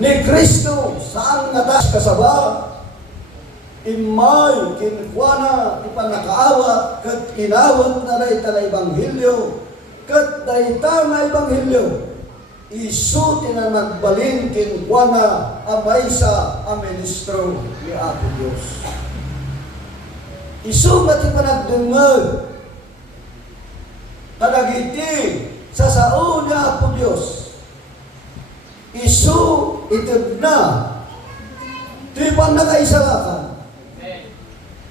ni Kristo saan nga das kasaba imay kinkwana ipanakaawa kat inawat na day tala Ebanghelyo kat dayta nga Ebanghelyo isu tinanagbalin kinkwana amay sa ministro ni Apo Dios. Isu nga tipanagdungag kadagiti sa sao ni Apo Dios. Isu itud na ti panakaisalakan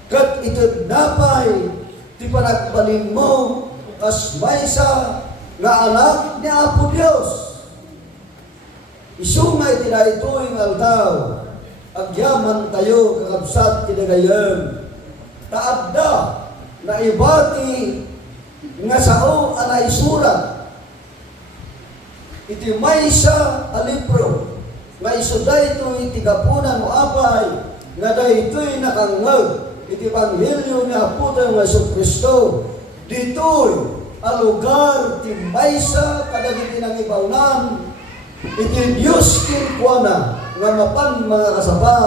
kat itud napay ti panagbalin mo kas maysa nga anak ni Apo Dios. Isungay tinaytoy ng altaw agyaman tayo kakabsat kinagayon taadda na ibati nga sao anay surat iti maysa a libro nga isu daytoy tigapunan mo apay nga daytoy nakangag iti Ebanghelyo ni Apo tayo nga Jesucristo ditoy a lugar ti maysa kadagiti nang ibawnan iti Diyos kinkwana nga mapan mga kasaba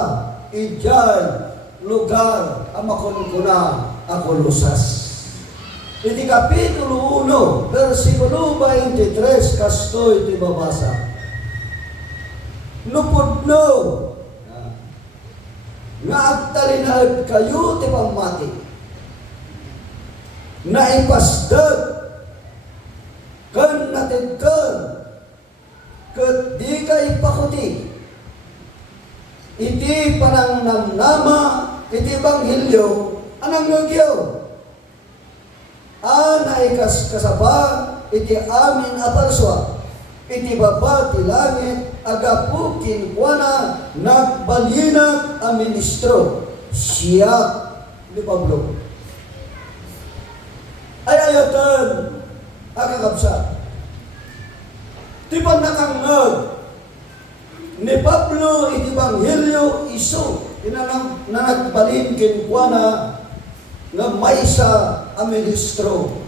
ijay lugar ang makunkuna ako lusas. Iti Kapitulo 1, versikulo 23, kastoy ti babasa. Nupudno nga agtalinaad kayo ti pamati na ipasdag kan natidkan ket di kay pakuti iti panangnamnama iti Ebanghelyo anang ngagyaw anaikas kasaba iti amin aparswa iti baba ti langit agapu kinkwana nagbalinag a ministro siya ni Pablo ay ayatan akakabsa ti panakangag ni Pablo iti Ebanghelyo isu nagbalin kinkwana nga maysa a ministro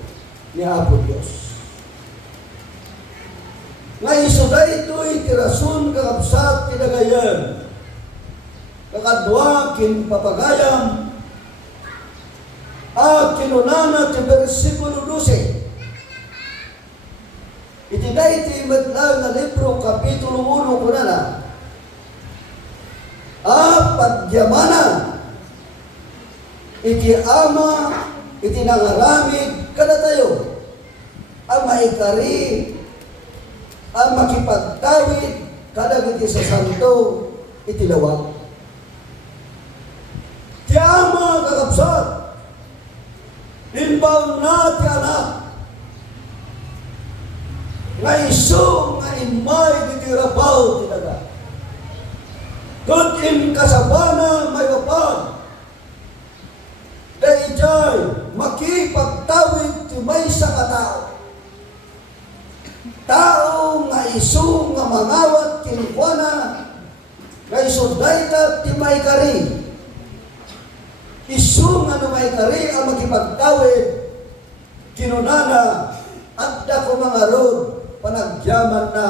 ni Apo Dios. Nga isu daytoy ti rason kakabsat kinagayan kakadwa kin papagayam at kinunana ti versikulo 12 iti dayti metlang na libro Kapitulo 1 kunana pagyamanan iti ama iti nangaramid kada tayo ang maikari ang makipagtawid kada iti sa santo iti lawag ti ama kakabsat inbaw na ti anak nga isu nga imay iti rabaw ti daga ket in kasabana may wapag dayjay makipagtawid ti maysa ka tao nga isu nga mangawat kinkwana nga isu dayta ti maikari isu nga no maikari ang makipagtawid kinunana at dako mga rod panagyaman na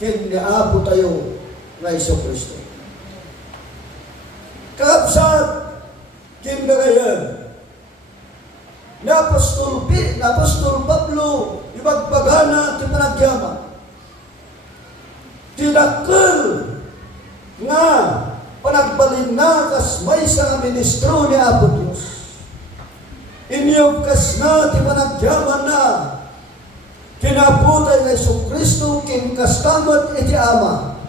kin ni Apo tayo nga Jesucristo. Kakabsat kin gagayan ni Apostol Pablo ibagbagana ti panagyaman tinakkel nga panagbalin na kas maysa nga ministro ni Apo Dios inyong kas na ti panagyaman na kinaputay na Jesucristo kinkastamat iti ama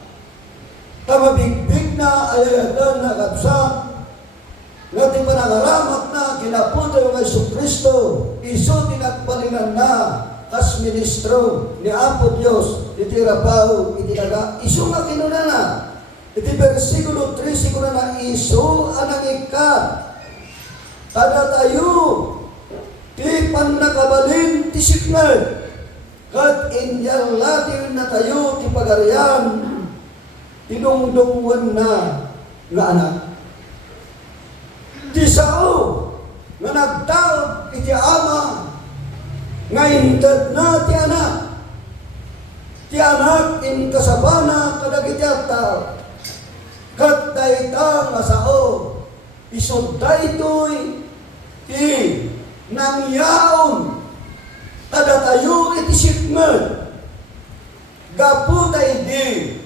tamabigbig na ayayatan na kapsa nga ti panangaramat na kinaputay na Jesucristo iso tinagbalingan na kas ministro ni Apo Dios iti rabaw iti daga iso nga kinunana iti versikulo 3 siguro na iso anang ikat kada tayo ti panakabalin ti siknay kat inyang latin na tayo ti pagarian tinungdungwan na nga anak ti sao nga nagtaod iti ama nga intad na ti anak in kasabana kadagiti tao tao. Kat dayta nga sao, isod daytoy ti nangyaon kada tayo iti sikmed. Gapu tayo di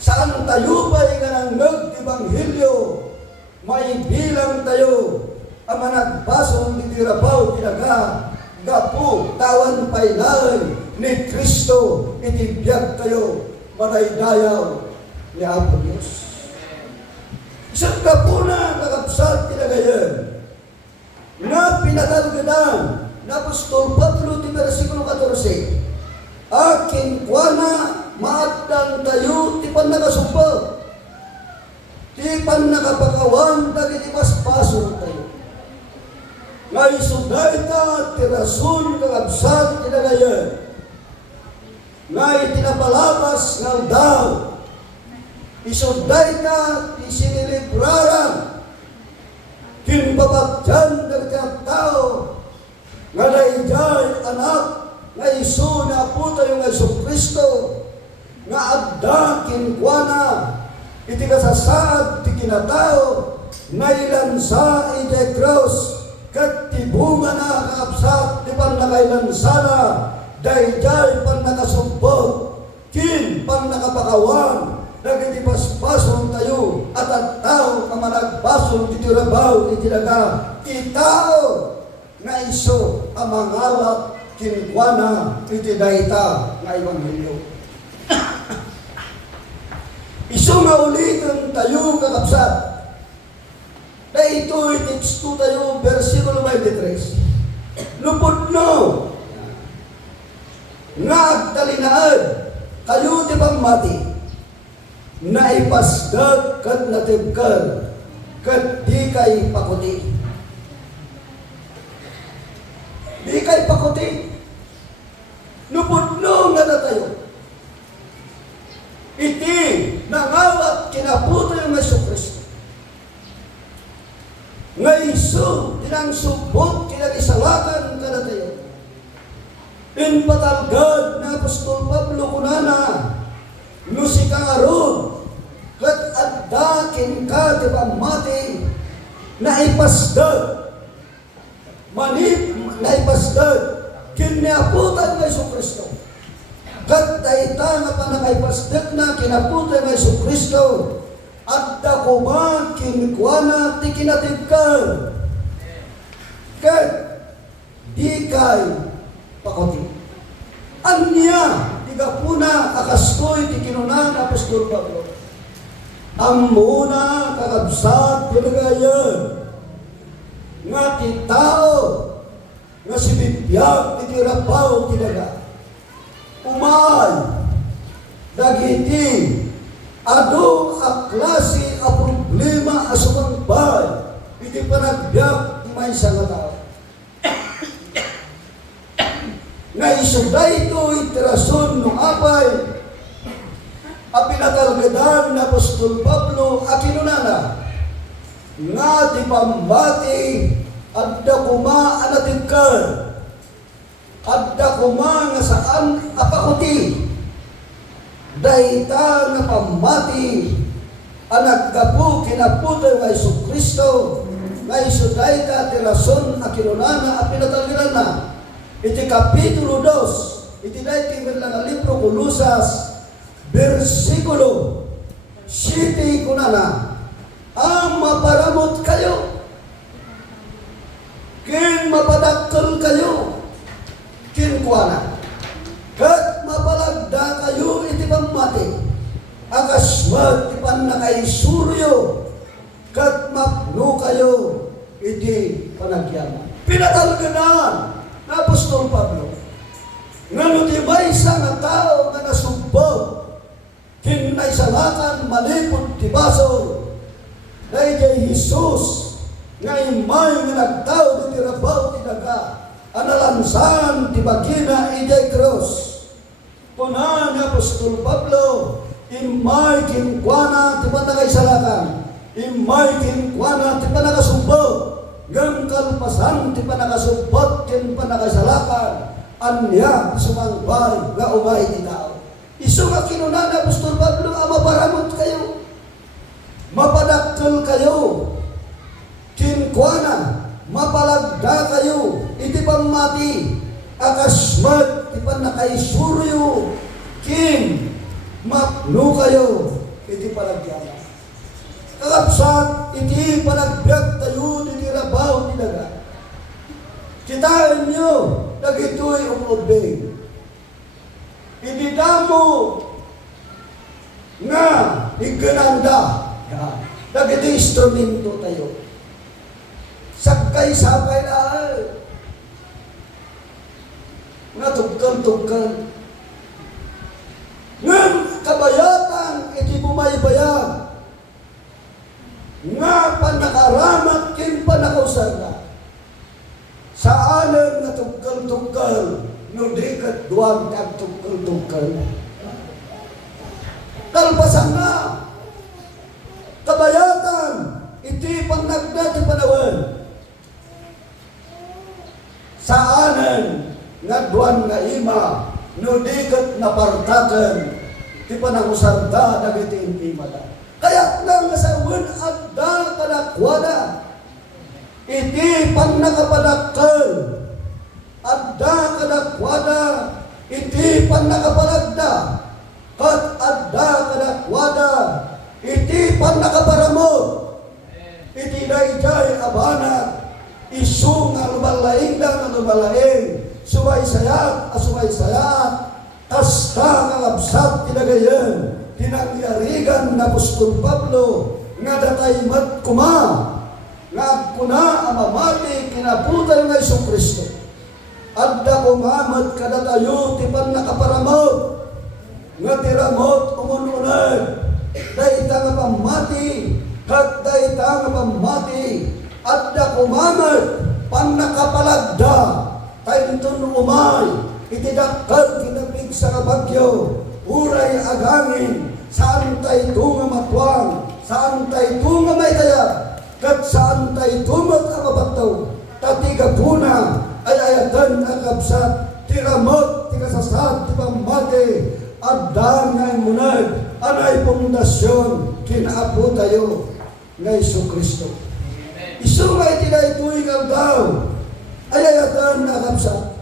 saan tayo pa'y ganangag ti Ebanghelyo, may bilang tayo ang managbasong titirabaw tinaga. Gapu tawan pa'y nalay ni Kristo iti biyag tayo manaydayaw ni Apo Diyos. Isang gapu na nakapsal tinagayan na pinatalgadan na Apostol Pablo ti versikulo 14. Akin kuana maaddan tayo ti pan nakasumpa, ti pan nakapakawan dagiti paspason tayo. Ngay suday ta ti rason kakabsat tinagayan, ngay tinapalabas ng daw, isuday ta ti sinilibraran, kinbabagyan dagiti tao, nga dayjay anak nga iso na po tayo nga Iso Kristo, nga adda kinkuana, iti kasasaad ti kinatao, nga ilansa iti cross, kat tibunga na kakapsat, di pan nakailansa na, dayjay pan nakasumpot, kin pan nakapakawan, nagiti paspason tayo, at ang tao ka managpason, iti rabaw, iti daga, itao, nga iso ang mangalap, kinkuana iti dayta nga Ebanghelyo. Isu nga ulitin tayo kakapsat. Na ito'y teksto tayo versikulo 23. Lupod no nga agtalinaan kayo ti pagmati na ipasdag kat natibkal kat di kay pakuti. Di kay pakuti. Lupudno nga na tayo. Iti nangawat kinaputo yung Iso Kristo. Nga iso, tinangsubot, kinagisalakan ka na tayo. Inpatalgad na Apostol Pablo kunana, no si kangarod, kat addakin ka di pamati, na ipasdag, naipasdag, kinaputan ng Iso Kristo. Kat dayta nga panakaipasdag na kinaputan ng Iso Kristo, at dakuma kinkuana ti kinatibkan. Kat di kay pakuti. Anya, di ka puna akaskoy ti kinunan Apostol Pablo. Ang muna kakabsat pinagayan, nga ti tao, nga si bibiyag, iti rapaw, tinaga. Umay, dagiti, ado a klase a problema a sumangbay, iti panagbiag, may isang tao. Nga isuday ito, iti rason nung apay, a pinatalgadan na Apostol Pablo, a kinunana, nga di pambati, adda kuma anatigkan, adda kuma nga saan apakuti, dayta nga pambati, anaggapu kinaputo nga Iso Kristo, nga iso dayta tirason a kinunana a pinatalgiran na, iti kapitulo 2, iti dayti nga libro Kulusas, versikulo 7 kunana, ang maparamot kayo, kin mapadakkel kayo, kin kuana, kat mapalagda kayo iti pamati, akaswat iti panakaisuryo, kat mapno kayo iti panagyaman. Pinatalganan na Apostol Pablo, nga nutibay sa nga tao nga nasubbog, kin naisalakan malipod ti basol, dahil kay Jesus, nga imay nga nagtao di tirabaw ti daga, analansan ti bagina ijay cross. Kunan ni Apostol Pablo, imay kinkuana ti panakaisalakan, imay kinkuana ti panakasubbog, ngam kalpasan ti panakasubbot ken panakasalakan, anya sumangbay nga umay ti tao. Isu nga kinunan ni Apostol Pablo, maparamot kayo. mapadakkel kayo, kinkwana, mapalagda kayo, iti pamati, akasmat, iti panakaisuryo, kin, makno kayo, iti palagyaman. Kakapsat, iti palagbiag tayo, iti rabaw, iti daga. Kitain nyo, dagito'y umubing. Iti damo, nga, igananda, dagito'y instrumento tayo. Sakay-sakay na nga tugkal-tugkal. Nga kabayatan, iti bumaybayag. Nga panakaramat, kin panakausar na. Saanan nga tugkal-tugkal, no dikat duwag kag tugkal-tugkal. Kalpasan na, kabayatan, iti panagda ti panawan. Saanan nga duwan nga ima, no dikat na partakan, ti panangusarda dagiti intimada. Kaya nga sa wen adda kadakwada, iti pannakapadakkel, adda kadakwada, iti pannakapalagda, kat adda kadakwada, iti pannakaparamot, iti dayjay abana, isu nga lumalaing nga lumalaing, sumaysayat, asumaysayat, kasta nga labsat tinagayan, tinangyarigan na Apostol Pablo, nga datay mat kuma, nga kuna amamati kinaputan nga Isu Kristo. Adda kumamat kadatayo ti pannakaparamot, nga tiramot umununay, dayta nga pamati, kat dayta nga pamati, adda kumamat pannakapalagda, tayntun umay, itidakkel kinapig sa kabagyo, uray agangin, saan tayo nga matwang, saan tayo nga may tayag, kat saan tayo magkakabataw, tatiga puna, ay ayatan ang kapsat, tiramot, tikasasad, tipamate, addan nga munag, anay pundasyon, kinaapo tayo, nga Isu Kristo. Isu nga itinaytuig ang daw, ay ayatan ang kapsat.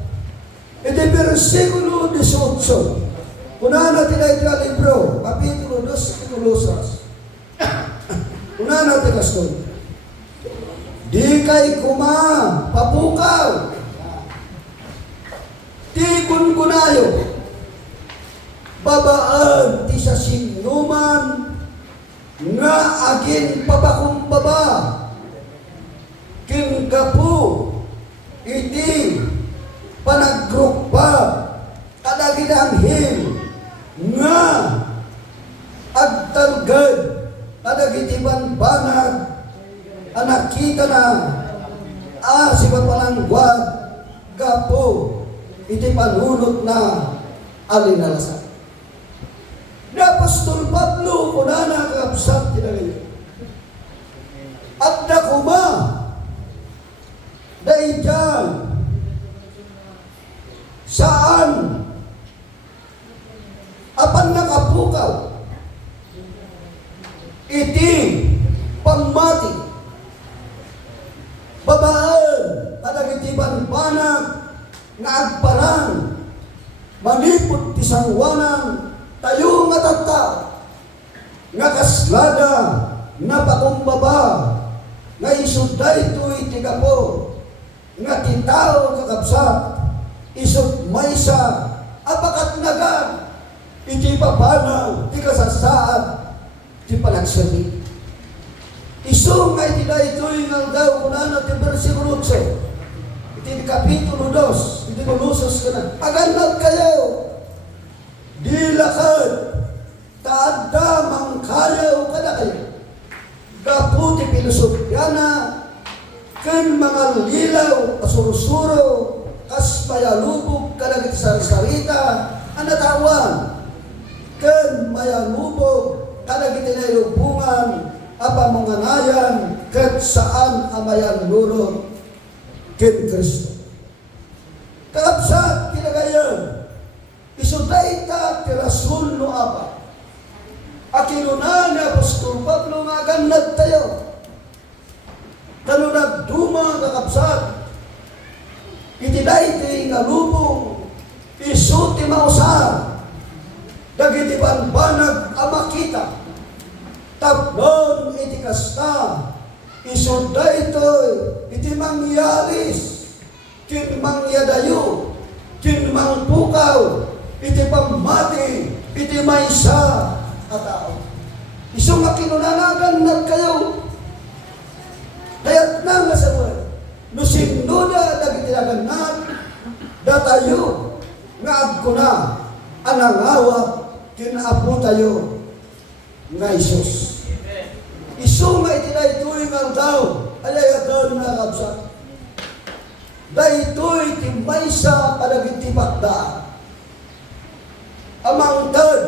Iti versikulo 18, una natin ay ito libro, kapitulo 2, kapitulo 6. Una natin kaston. Di kay kuma, papukaw, ti kunkunayo, babaan ti sa sinuman, nga agin pabakumbaba, king kapu, iti panaggruppa, kadagidanghil, nga agtalgad, kadagitiban banag, anakita na, si papalangguad, gapo, iti panunot na alinalasan. Ni Apostol Pablo, kunana kakapsat tinagayon. At nakuma, dayjan, saan, apan nakapukaw, iti pamati, babaan, kadagitiban banag, nga agparang, manipot ti sangwanan, tayo nga tata, nga kaslada, na pakumbaba, nga isuday to'y tigapo, nga titao kakapsat, isut maysa, apakat nagan, iti papanaw, ti kasasaad, ti panagsali. Isu nga iti daytoy nga daw kunana ti versikulo 8, iti kapitulo 2, iti kulusos ka na, aganag kayo, di lakad, taadda mangkayaw kada kayo, kaputi filosofyana, ken mga lilaw, asursuro, kas mayalubog kadagit sarita, anatawan, ken mayalubog kadagit inayubungan, apa manganayan, ket saan amayan lurot, ken Kristo. Kaapsat kinagayan, isuday ta ti rasul no apa. Akinunan ni Apostol Pablo nga ganad tayo. Tanunag duma kakabsat. Iti dayti nga lubong isu ti mausar. Dagiti banbanag amakita. Tablon iti kasta. Isu daytoy iti mangyaris. Kin mangyadayo. Kin mangpukaw. Iti pamati. Iti maysa katao. Isu nga kinunanagan na kayo. Kaya't na nga sa wala. No sinduda dagiti naganap. Datayo. Nga agkuna. Anangawa. Kinapo tayo. Nga Isus. Isu nga itinaytoy nga daw. Ayayatan na kapsa. Daytoy timaysa padagiti pakdaan. Amangtad.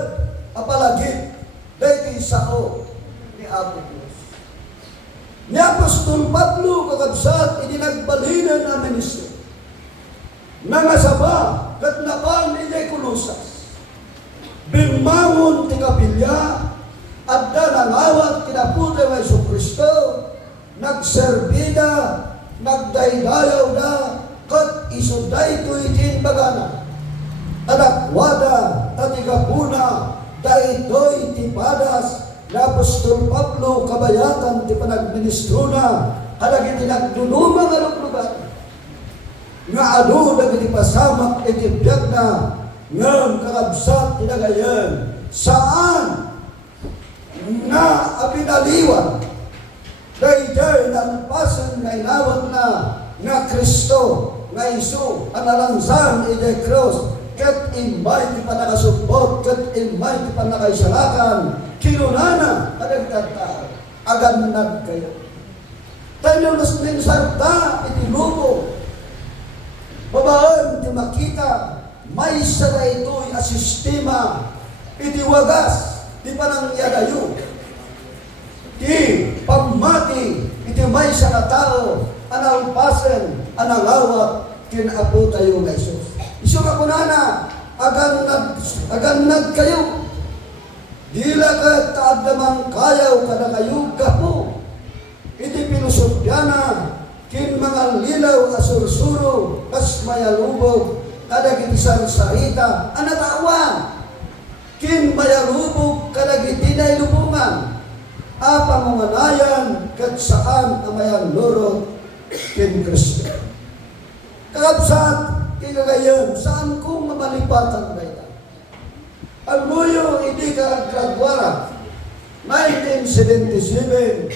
Apalagit. Dayti sao. Ni Apo Diyos. Ni Apostol Pablo kakabsat idinagbalinan na ministro. Nangasaba kat napan ilay kulusas. Bimangon ti kapilya at nanangawat kinaputi ng Isu Kristo. Nagserbida, nagdaydayaw na kat isuday to itin bagana. Adakwada, tatigapuna, daytoy ti padas. Apostol Pablo kabayatan ti panagministro na kadagiti nagduluma nga luklugan nga adu dagiti pasamak iti biag na ngem kakabsat ti dagayan saan nga abinaliwan dayjay nalpasan nga inawat na nga Kristo nga Isu analangsan iti cross ket imbay ti panakasupot ket imbay ti panakaisalakan kinunana kadagdag tao aganag kayo tayo nas sarta iti lubo babaan ti makita may sada ito'y asistema iti wagas ti panangyadayo ti pagmati iti may sada tao analpasen analawat kinapo tayo nga Isus. Isu ka kunana aganag kayo. Dila ka taadamang kayaw kada kayo gapo. Iti pinusupyana kin mga lilaw asursuro kas mayalubog kada giti sarita anatawan kin mayalubog kada giti na ilubungan apa manganayan kat saan amayan loro kin Kristo. Kakabsat kikagayon saan kong mamalipatan na ito? Ang muyo hindi ka graduara 1977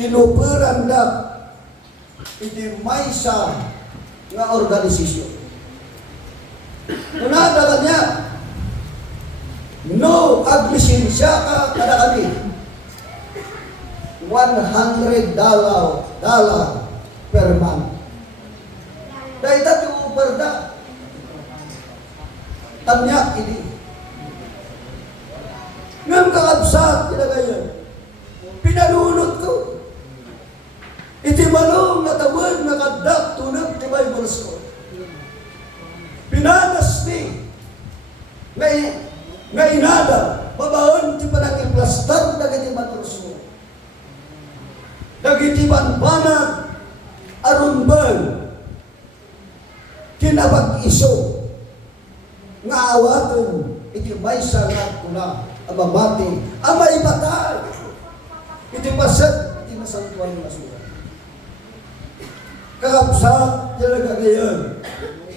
inupuran na iti maysa nga organisasyon. Unadala niya no aglisensya ka kada kami $100 per month. Dahil dati uberda tanyak ini. Ngam kakabsat kinagayon. Pinalunod ko. Iti malong natawad na kadak tunag ti Bible School. Pinanas ni nga inada babaon ti panangiplastar dagiti maturso. Dagiti banbanag arumban kinabag-iso nga awaten iti maysa nga kuna amamati amay batay iti paset iti nasantuan nga surat. Kakabsat talaga ngayon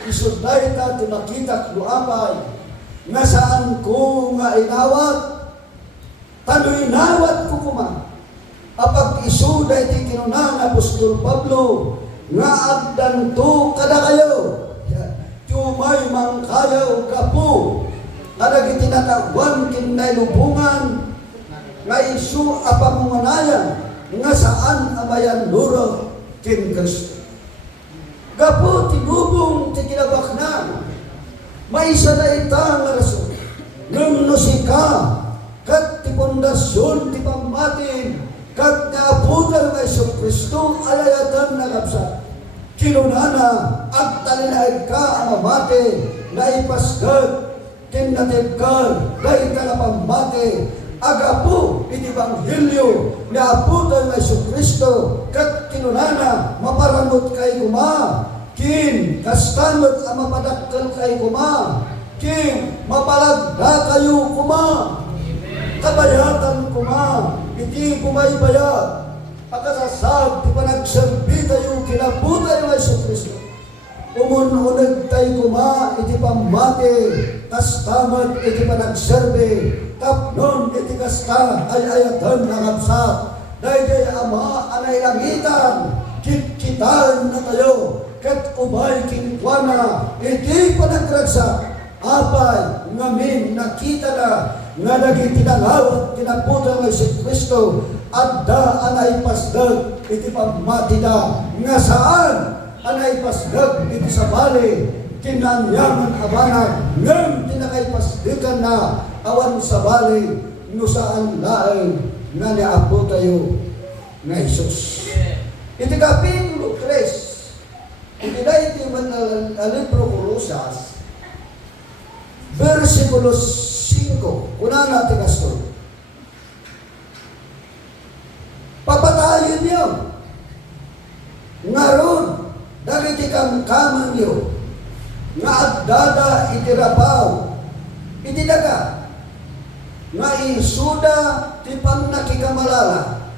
isuday ta iti makita luapay nga saan ko nga inawat tano inawat ko kuma apag isuday iti kinunan Apostol Pablo nga agdan to kada kayo tumay mangkayaw kapo kada gitinatagwan kinay lubungan nga Isu apamunganayan nga saan amayan luro kin Kristo. Gapo tinubong ti kinabaknan may isa na ita nga rason ngem no sika kat ti pundasyon ti pammatin kat naabutan nga Isu Kristo alayatan na kapsat kinunana at talinaid ka ang amate na ipasgat kinatibkar, dahil ka na pamati, agapu, iti Ebanghelyo, ni aputan na Jesucristo, kat kinunana, maparamot kay kuma, kin, kastamot ang mapadakkel kay kuma, kin, mapalagda kayo kuma, kabayatan kuma, iti kumay bayat, akasasag, di pa nagserbi tayo, kinabutan na Jesucristo. Umununag tayo kuma, iti pamati, kastamat, iti pa nagserbi, tapnon, iti kasta, ay ayatan na kapsat, dahil ama, anay langitan, kitkitan na tayo, kat umay kinkwana, iti pa nagragsa, apay, ngamin, nakita na, nga nagitinangawat, kinaputan ng Jesucristo, at da anay pasdag, iti pamati da, nga saan, anay pasdag, iti sabali, kinanyaman abanag, ngam tinakaypasdikan na, awan sabali, no saan laeng, nga niapo tayo, nga Isus. Iti Kapitulo 3, iti na iti libro Colosas, versikulo 5, kuna natin kasto. Papatayin niyo, ngaron, dagiti kamkaman niyo, nga agdada iti rabaw, iti daga, nga isuda ti pannakikamalala,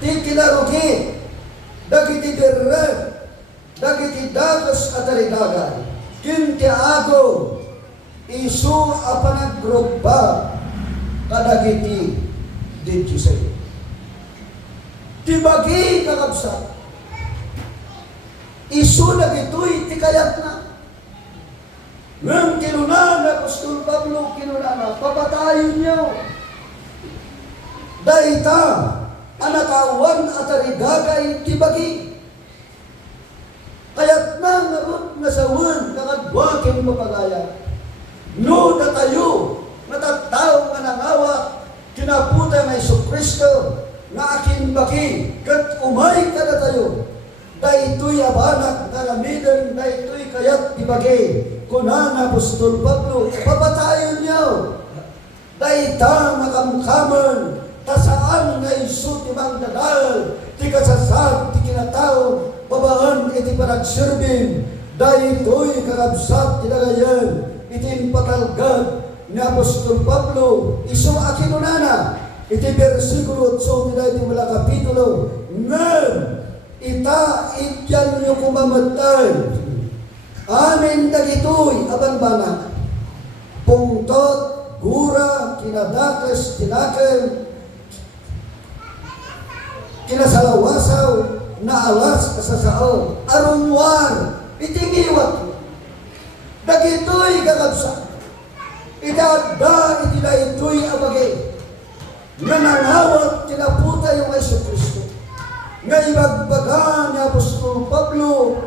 ti kinarugit, dagiti direk, dagiti dagas at aridagay, kinti ago, isu a panagrugba, kadagiti dito sa'yo. Tibagi kakabsat, isu na gito'y tikayat na. Ngam kinunana, Apostol Pablo kinunana, papatayin niyo. Dahita, anatawan at arigagay tibagi. Kaya't na nga sawan, kakadwakin mapagaya. No na tayo, matataw nga nangawat, kinaputa ng Jesucristo, nga akin baki, kat umay ka na tayo. Dahito'y abanak, kalamidan, dahito'y kayat ibagi. Kunana, Apostol Pablo, papatayin niyo. Dahita makamkaman, tasaan nga iso timang dadal, ti kasasag, ti kinatao, babaan iti panagsirbin, dahito'y kakabsat tinagayan, iti patalgad ni Apostol Pablo, iso akinunana, iti versikulo 8 nila iti wala kapitulo, ngam, ita ityan nyo kumamatay, amin dagitoy abanbana, pungtot, gura, kinadakas, tinaken, kinasalawasaw, na alas kasasao, arunwar, itingiwat, dagitoy kakabsa, idagda itila ito'y abagay, nga nangawat tinaputa yung Jesucristo, nga ibagbaga ni Apostol Pablo,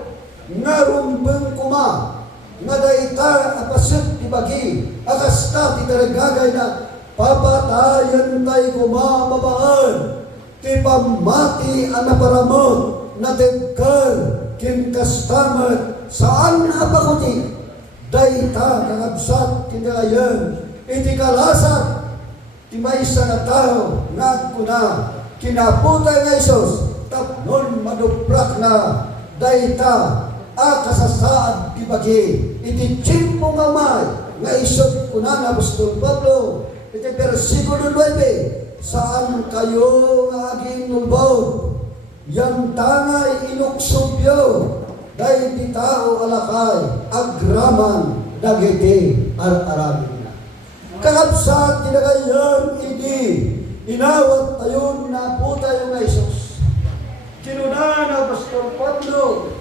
nga rumbeng kuma, nga daita apasit ibagi, akasta titaragagay na, papatayan tayo kumababaan, ti pamati ang naparamot, na tegkar, kinkastamat, saan apakuti, daita kakabsat kinalayan, iti kalasat, ti maysa na tao, nga kuna, kinaputay nga Isos, tapnon maduprak na, daita, kasasaad ibagi, iti tsimpo nga may, nga Isot kuna na Apostol Pablo, iti versikulo 9, saan kayo nga aging nulbaw, yang tangay inuksobyo, dahil di tao alakay, agraman, dagiti, ar-arabin na. Kakabsat, tinagayan, hindi, inawat tayo na po tayo nga Isos. Kinunan na Pastor Pablo,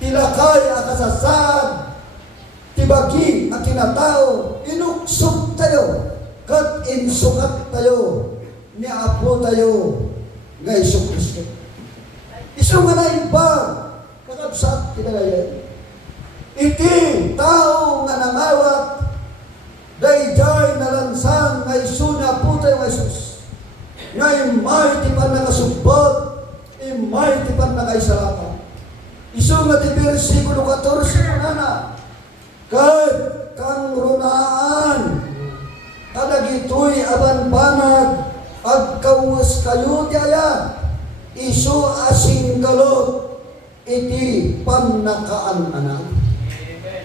tilakay akasasad, tibagi ang kinatao, inuksob tayo, kat insukat tayo, ni Apo tayo, nga Jesucristo. Isu nga na iba, kakabsat, tinagayan. Iti, tao nga nangawat, dayjay nalansan, nga isu na Apo tayo, nga Jesus. Nga imay tipan nakasubot, imay tipan nakaisarapa. Isu nga ti versikulo 14 na, kahit kang runaan. Kadagitoy aban panag agkawas kayo daya isu asing galot iti pannakaanan.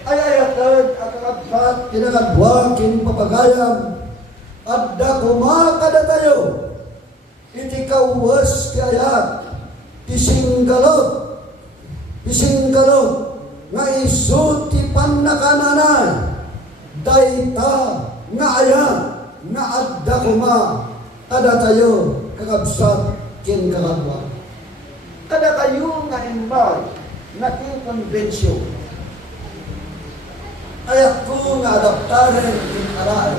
Ay ayatad akakabbat kinakadwa kinpapagayam adda kumakada tayo iti kawas kaya tising galot nga isu ti pannakaanan dayta nga ayan nga adda kuma kada tayo kakabsat kin kakadwa. Kada kayo nga imbay na ti konbensyon. Ayak ko nga adaptaran kin aral.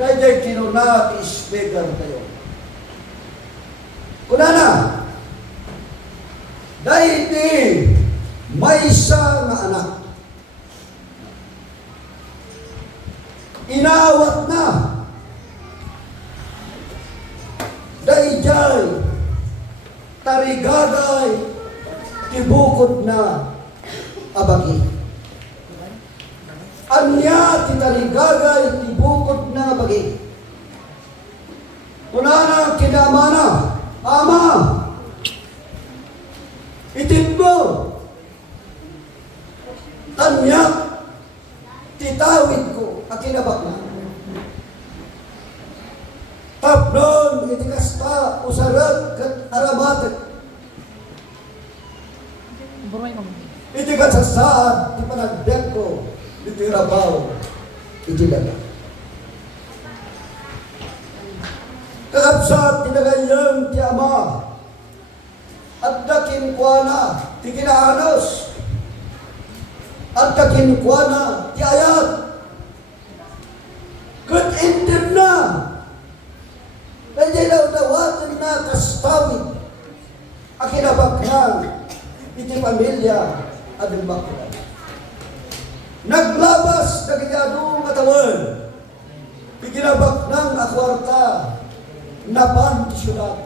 Kaya kinuna ti speaker tayo. Kunana, dahil di may isa nga anak. Inawat na. Dayjay, tarigagay, tibukod na abagi. Anya ti tarigagay, tibukod na abagi. Kunana kinamana, ama, itimbo, tanyak, titawid ko, akinabak na. Tablon, iti kasta, usarat, kat aramatet. Iti katsasaad, iti panagbiag ko, iti rabaw, iti daga. Kakabsat, tinagayang ti ama, at dakin kwa na, ti kinaanos, at dakin kwa na, ti ayat. Kat indim na, nandiyan daw dawatan na kastawid. Akinabak na iti pamilya at bakla. Naglabas na ginyadong katawan. Ikinabak ng akwarta na pantisyulat.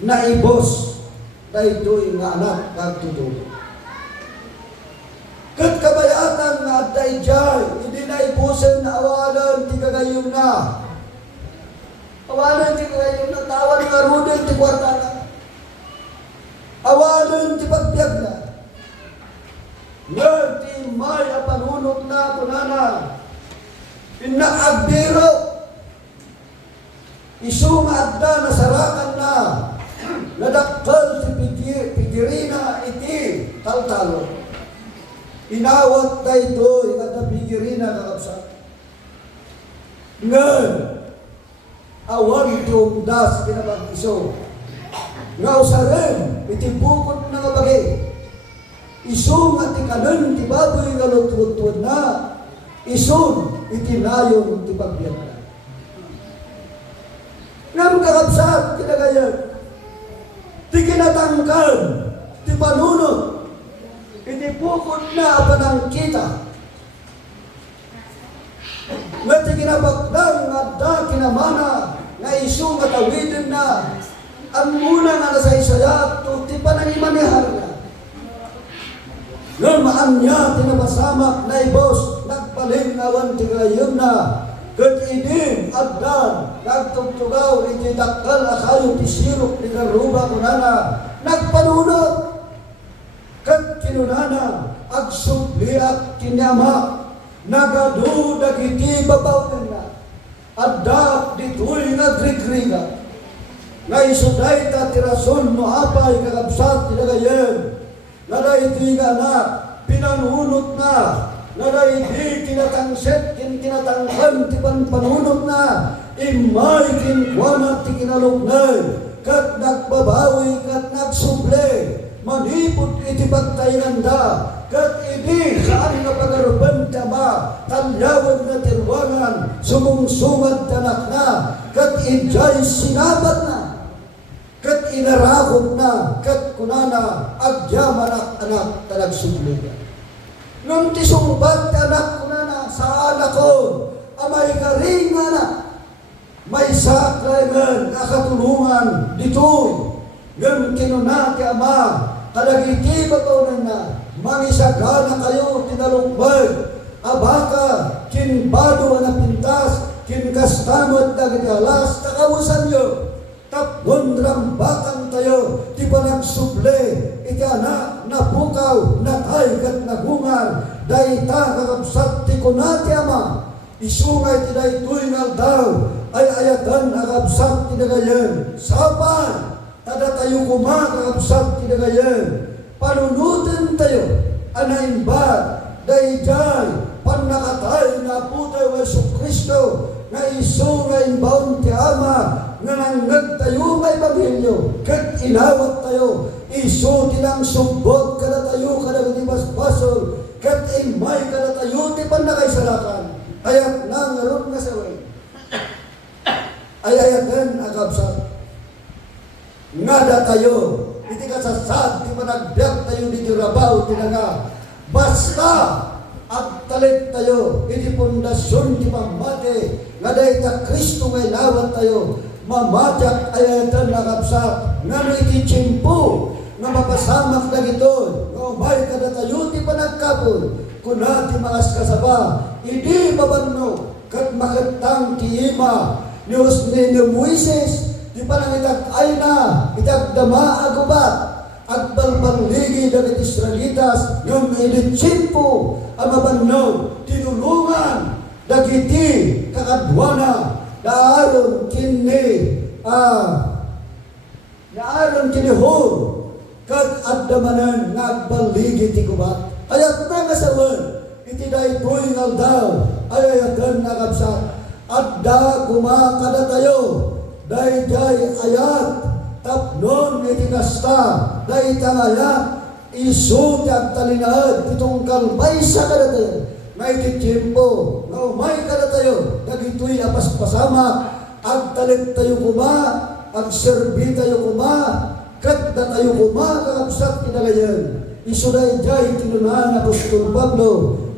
Naibos na ito'y nga anak kagtutulo. Kat kabayatan nga at dayjay, hindi naibusan na awalan ti kagayong na. Awalan ti kagayong na, tawan nga runin ti kwarta na. Awalan ti pagbiag na. Ngayon ti may apanunot na kunana. Pinaagbiro. Isu nga adda na sarakan na. Nadaktal ti pigirina iti taltalo. Inawat na ito, ikata pigirina kakabsat. Ngayon, awan iti umdas pinapag-iso. Nga usarin, iti bukod na kabagi. Isu nga ti kanan, ti baboy nga lutwod na. Isu, iti nayon, ti pagbiyak na. Ngayon kakabsat, kinagayan. Ti kinatangkan, ti panunod. Iti bukod na panang kita. Nga ti kinabakdang nga da kinamana nga isu nga tawidin na ang muna nga nasaysayat to ti panangimanihar na. Ngayon maanya tinabasamak na ibos nagpalingawan ti gayam na kat idin agdan nagtugtugaw iti daktal akayo ti sirok ni garuba kunana nagpanunod. Kat kinunana, agsubliak kinyama, nagadudag iti babaw na, adak dito'y nagrigriga. Ngay suday ta tirason no apay kakabsat tinagayen, nada iti nga na, pinanunot na, nada iti kinatangset, kinatangkan, ti panunot na, imay kinkwana ti kinaluknay, kat nagbabawi, kat nagsuble, manipot iti pagtaynanda, kat iti saan nga pagaruban tama, talyawan na tirwangan, sumungsungad tanak na, kat ijay sinabat na, kat inarakot na, kat kunana, agyamanak anak talagsumliga. Nung tisungbat anak kunana, sa anak ko, amay karinga na, may saklay man, nakatulungan, dito'y, ngayon kinuna ti ama, kadagiti bataw na, mangisagana kayo tinalukbay, abaka, kin bado na pintas, kin kastamot dagiti alas, takawasan nyo. Tapon rambakan tayo, di pa nagsuble, iti anak na bukaw, natay kat nagungar, dayta kakabsat ti kunati ama, isungay ti daytoy ngal daw, ay ayatan akabsat ti dagayan, sapan, tada tayo kumakakabsat ti dagayan, panunutin tayo, anayin ba, dayjay, panakatay na putay wa Kristo, nga isungay baon ti ama, nga nanggag tayo may Ebanghelyo, kat inawat tayo, iso tilang subbot kada tayo kada di basbasol, kat imay kada tayo ti panakaisalakan, kaya't nangarot nga saway. Ayayatan akabsat. Ngada tayo, iti kasasad, ti panagbiag tayo diti rabaw, ti nga, basta agtalit tayo, iti pundasyon ti pamate, nga dahi ta Kristo ngay nawat tayo, mamatyak ayatan nakapsat, nga no iti tiyempo, nga mapasamak na gito, nga umay kada tayo ti panagkapon, kuna ti mga kasaba, hindi mabanno, kat makatang ti ima, nius ni Moises, di panangitag ay na, itag dama agubat, at balbaligi ng Israelitas, yung ilitsimpo, ang mabanno, tinulungan, dagiti, kakadwana, naaron kini hor kag addamanan nagbaligi ti gubat ayat na kasawan iti daytoy ngal daw ayatan nakabsat adda kumakada tayo dayjay ayat tapnon iti kasta daytangaya isu ti agtalinaad itong kalbaysa kada tayo may titiyempo, nga umay ka na tayo, dagito'y apas-pasama, agtalit tayo kuma, agserbi tayo kuma, kat na tayo kuma, kakapsat kinagayan. Isunay jay tinunan Apostol Pablo,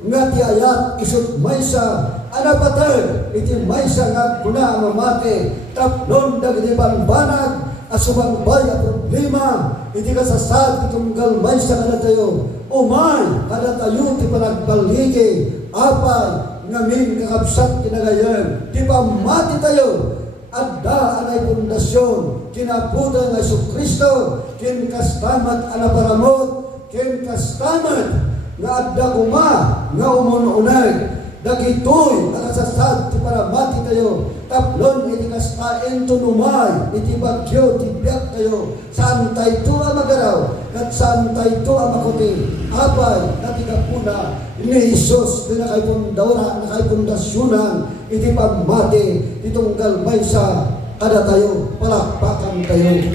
nga ti ayat isut maysa, anapatag, iti maysa nga kuna mamate, tapnon dagiti banbanag, asumangbay a problema, iti kasasad itong galmay sa kada tayo, umay kada tayo ti panagbaligi, apay, ngamin kakabsat kinagayan, ti pamati tayo, adda anay pundasyon, kinaputan ng Kristo, kin kastamat anaparamot, kin kastamat, nga adda kuma, nga umununag, dagitoy, nakasasad, ti paramati tayo, taplon iti kastain tunumay iti bagyo ti biyak tayo saan tayo ang magaraw at saan tayo ang makuti apay natigapuna ni Jesus na nakaipundasyunan iti pagmati itong galmay sa kada tayo palakpakan tayo.